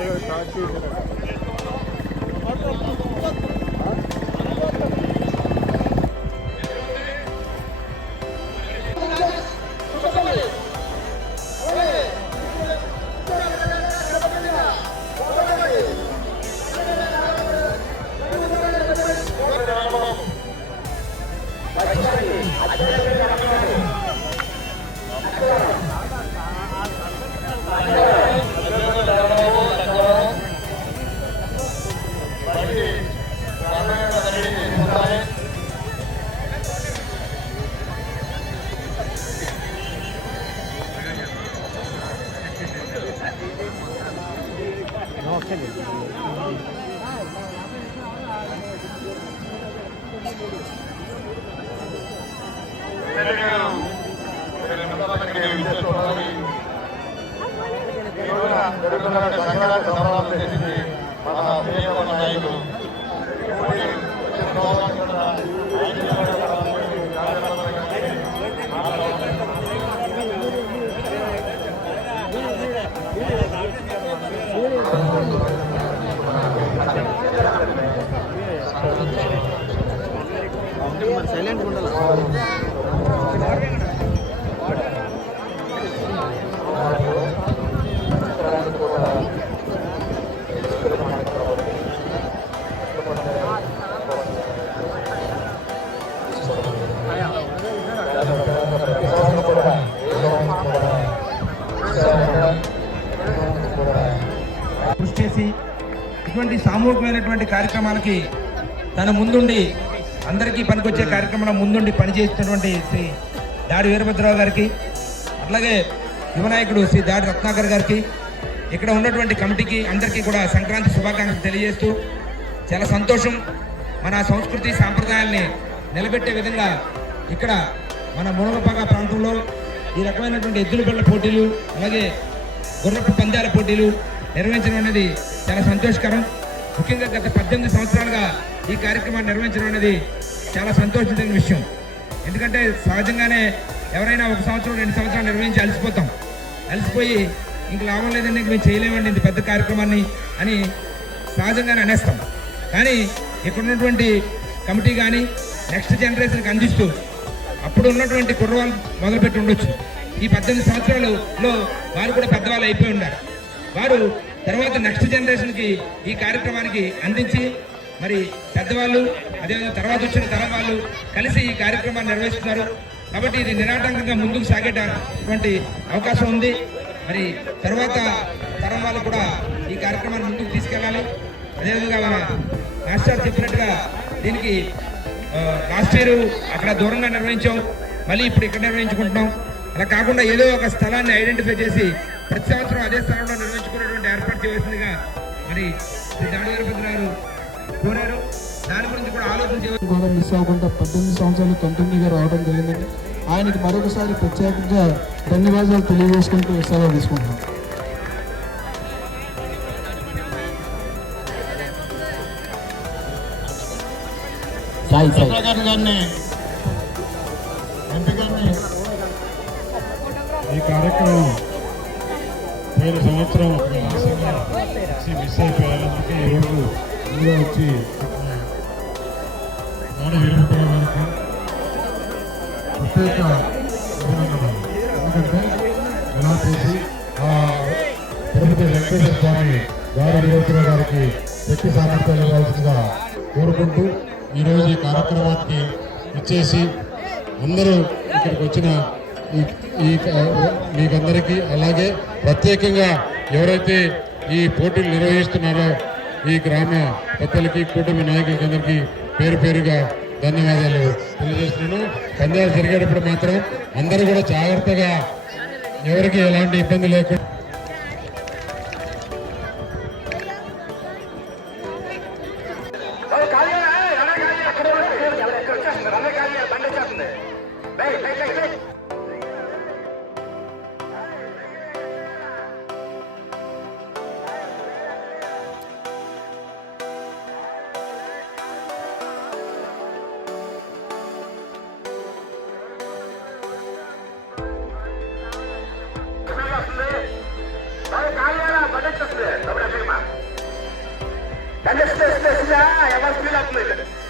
没有啥技的 ಸಂಘ ಸಮಾವೇಶಕ್ಕೆ మన ప్రియమైన నాయకుడు ఇటువంటి సామూహికమైనటువంటి కార్యక్రమాలకి తన ముందుండి అందరికీ పనికొచ్చే కార్యక్రమంలో ముందుండి పనిచేస్తున్నటువంటి శ్రీ దాడి వీరభద్రరావు గారికి అట్లాగే యువనాయకుడు శ్రీ దాడి రత్నాకర్ గారికి ఇక్కడ ఉన్నటువంటి కమిటీకి అందరికీ కూడా సంక్రాంతి శుభాకాంక్షలు తెలియజేస్తూ చాలా సంతోషం మన సంస్కృతి సాంప్రదాయాల్ని నిలబెట్టే విధంగా ఇక్కడ మన మునగపాక ప్రాంతంలో ఈ రకమైనటువంటి ఎద్దుల బిళ్ళ పోటీలు అలాగే గుర్రపు పందాల పోటీలు నిర్వహించడం అనేది చాలా సంతోషకరం. ముఖ్యంగా గత పద్దెనిమిది సంవత్సరాలుగా ఈ కార్యక్రమాన్ని నిర్వహించడం అనేది చాలా సంతోషించిన విషయం. ఎందుకంటే సహజంగానే ఎవరైనా ఒక సంవత్సరం రెండు సంవత్సరాలు నిర్వహించి అలసిపోతాం. అలసిపోయి ఇంక లాభం లేదండి ఇంక మేము చేయలేమండి ఇంత పెద్ద కార్యక్రమాన్ని అని సహజంగానే అనేస్తాం. కానీ ఇక్కడ ఉన్నటువంటి కమిటీ కానీ నెక్స్ట్ జనరేషన్కి అందిస్తూ అప్పుడు ఉన్నటువంటి కుర్రవాళ్ళు మొదలుపెట్టి ఉండొచ్చు. ఈ పద్దెనిమిది సంవత్సరాలలో వారు కూడా పెద్దవాళ్ళు అయిపోయి ఉన్నారు వారు తర్వాత నెక్స్ట్ జనరేషన్కి ఈ కార్యక్రమానికి అందించి మరి పెద్దవాళ్ళు అదేవిధంగా తర్వాత వచ్చిన తరం వాళ్ళు కలిసి ఈ కార్యక్రమాన్ని నిర్వహిస్తున్నారు. కాబట్టి ఇది నిరాటంకంగా ముందుకు సాగేటటువంటి అవకాశం ఉంది. మరి తర్వాత తరం వాళ్ళు కూడా ఈ కార్యక్రమాన్ని ముందుకు తీసుకెళ్ళాలి. అదేవిధంగా మన మాస్టర్ చెప్పినట్టుగా దీనికి లాస్ట్ ఇయర్ అక్కడ దూరంగా నిర్వహించాం. మళ్ళీ ఇప్పుడు ఇక్కడ నిర్వహించుకుంటున్నాం. అలా కాకుండా ఏదో ఒక స్థలాన్ని ఐడెంటిఫై చేసి ప్రతి సంవత్సరం అదే స్థలంలో నిర్వహించాం చేయవలసిందిగా మరి శ్రీ వీరభద్ర గారు కోరారు. దాని గురించి కూడా ఆలోచన కూడా మిస్ అవ్వకుండా పద్దెనిమిది సంవత్సరాలు కంటిన్యూగా రావడం జరిగిందండి. ఆయనకి మరొకసారి ప్రత్యేకంగా ధన్యవాదాలు తెలియజేసుకుంటూ సెలవు తీసుకుంటున్నాం. సాయి సాయి. ప్రభాకర్ గారిని ఎంపీ గారిని. ఈ కార్యక్రమం పోయిన సంవత్సరం వచ్చి మిస్ అయిపోయారు అందుకే ఈరోజు ఇందులో వచ్చి నాడు వీరభద్రరావు గారికి ప్రత్యేక అభినందనలు ఎందుకంటే ఎలా చేసి ఆ తిరుపతి వెంకటేశ్వర స్వామి గారి వీరభద్రరావు గారికి శక్తి సామర్థ్యాలు ఇవ్వాల్సిందిగా కోరుకుంటూ ఈరోజు ఈ కార్యక్రమానికి ఇచ్చేసి అందరూ ఇక్కడికి వచ్చిన ఈ మీకందరికీ అలాగే ప్రత్యేకంగా ఎవరైతే ఈ పోటీలు నిర్వహిస్తున్నారో ఈ గ్రామ పెద్దలకి కూటమి నాయకులందరికీ పేరు పేరుగా ధన్యవాదాలు తెలియజేస్తున్నాను. పందాలు జరిగేటప్పుడు మాత్రం అందరూ కూడా జాగ్రత్తగా ఎవరికి ఎలాంటి ఇబ్బంది లేకుండా government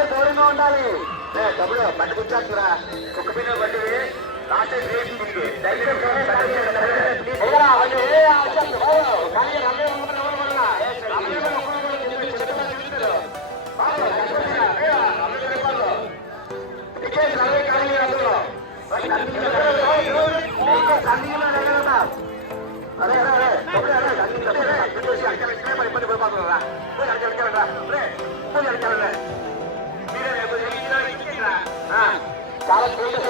పిల్లలు దూరంగా ఉండాలి డబ్బులు పట్టు కూర్చోరా కుక్క పిల్లలు పట్టువి లాస్ట్ అరే అరే అరే అరే అన్ని ఇబ్బంది పడిపోతున్నారా అరే అడిగి అడిగి Para,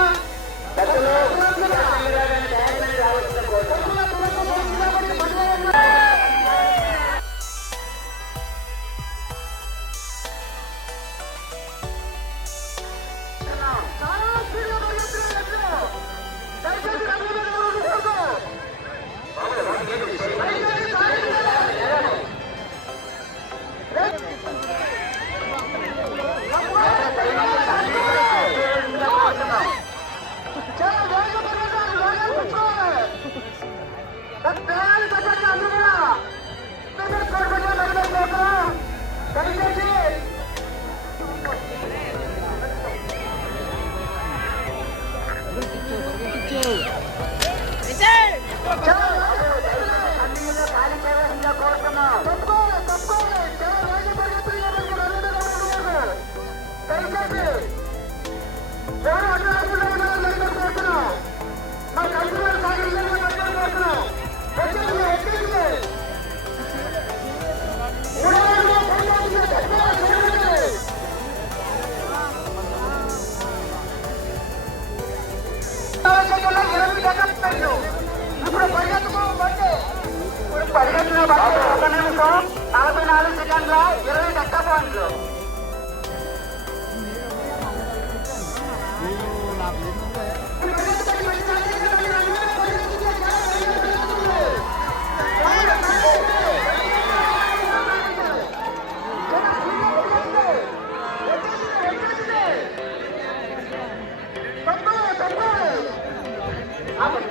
ఒక నిమిషం నలభై నాలుగు సెకండ్ల ఇరవై దక్క పాయింట్లు I'm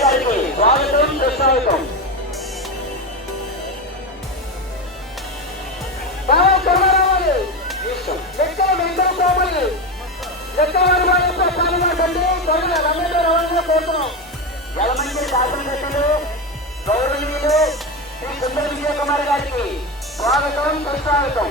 గారికి స్వాగతం సుస్వాగతం బాగా త్వరగా రావాలి వెంకట కోమలి లెక్క వారి పాల్గొనకండి త్వరగా రమ్యంగా రావాలని కోరుతున్నాం యలమంచి శాసనసభ్యులు గౌరవనీయులు శ్రీ సుందర విజయ కుమార్ గారికి స్వాగతం సుస్వాగతం.